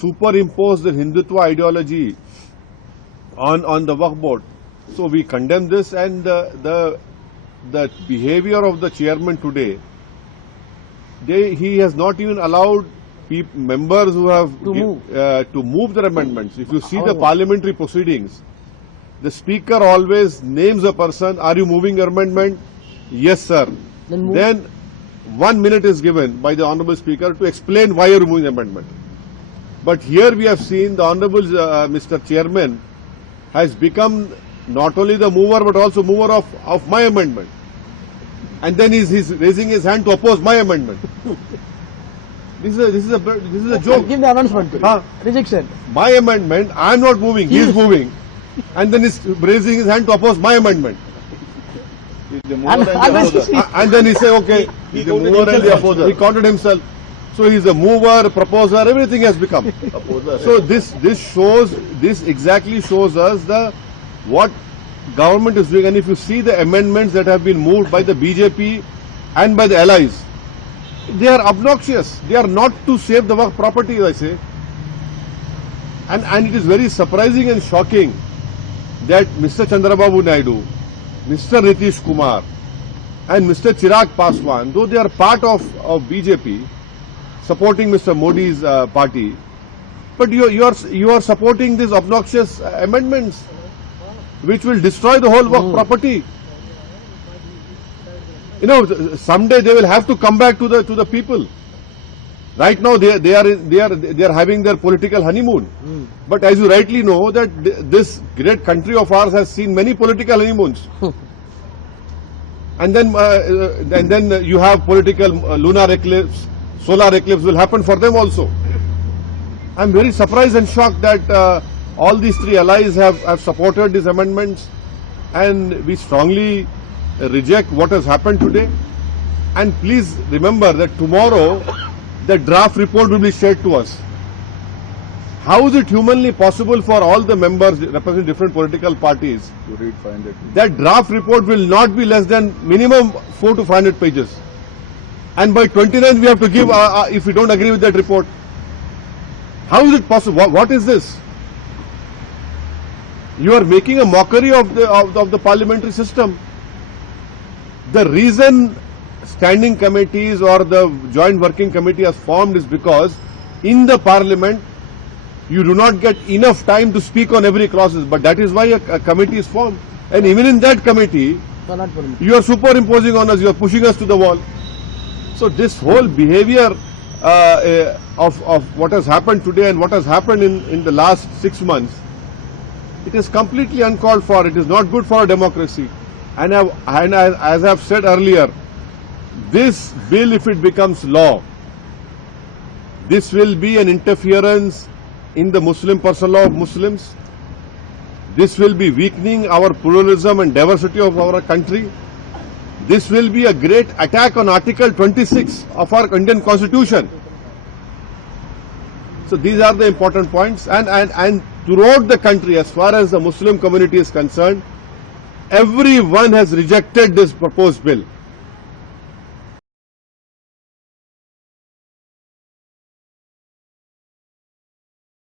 superimpose the Hindutva ideology on the Waqf board. So we condemn this, and the behavior of the chairman today, he has not even allowed members who have to move their amendments. If you see the parliamentary proceedings, the speaker always names a person, are you moving your amendment? Yes, sir. Then 1 minute is given by the honourable speaker to explain why you are moving the amendment. But here we have seen the honourable Mr. Chairman has become not only the mover but also mover of my amendment. And then he's raising his hand to oppose my amendment. This is a joke. Give the announcement. Rejection. My amendment, I am not moving, he is moving. And then he's raising his hand to oppose my amendment. And then he say, okay, he's the mover and the opposer. He counted himself. So he's a mover, proposer, everything has become. So this exactly shows us what government is doing. And if you see the amendments that have been moved by the BJP and by the allies, they are obnoxious. They are not to save the Waqf property, I say. And it is very surprising and shocking that Mr. Chandrababu Naidu, Mr. Nitish Kumar and Mr. Chirag Paswan, though they are part of BJP, supporting Mr. Modi's party, but you are supporting these obnoxious amendments which will destroy the whole Waqf property. You know, someday they will have to come back to the people. Right now they are having their political honeymoon. But as you rightly know, that this great country of ours has seen many political honeymoons. And then you have political lunar eclipse, solar eclipse will happen for them also. I am very surprised and shocked that all these three allies have supported these amendments, and we strongly reject what has happened today. And please remember that tomorrow the draft report will be shared to us. How is it humanly possible for all the members representing different political parties to read 500 pages? That draft report will not be less than minimum 400 to 500 pages. And by 29th we have to give, if we don't agree with that report. How is it possible? What is this? You are making a mockery of the parliamentary system. The reason standing committees or the joint working committee has formed is because in the parliament you do not get enough time to speak on every clause, but that is why a committee is formed. And even in that committee, you are superimposing on us, you are pushing us to the wall. So this whole behavior of what has happened today and what has happened in the last 6 months, it is completely uncalled for. It is not good for a democracy. And as I have said earlier, this bill, if it becomes law, this will be an interference in the Muslim personal law of Muslims. This will be weakening our pluralism and diversity of our country. This will be a great attack on Article 26 of our Indian Constitution. So these are the important points. And throughout the country, as far as the Muslim community is concerned, everyone has rejected this proposed bill.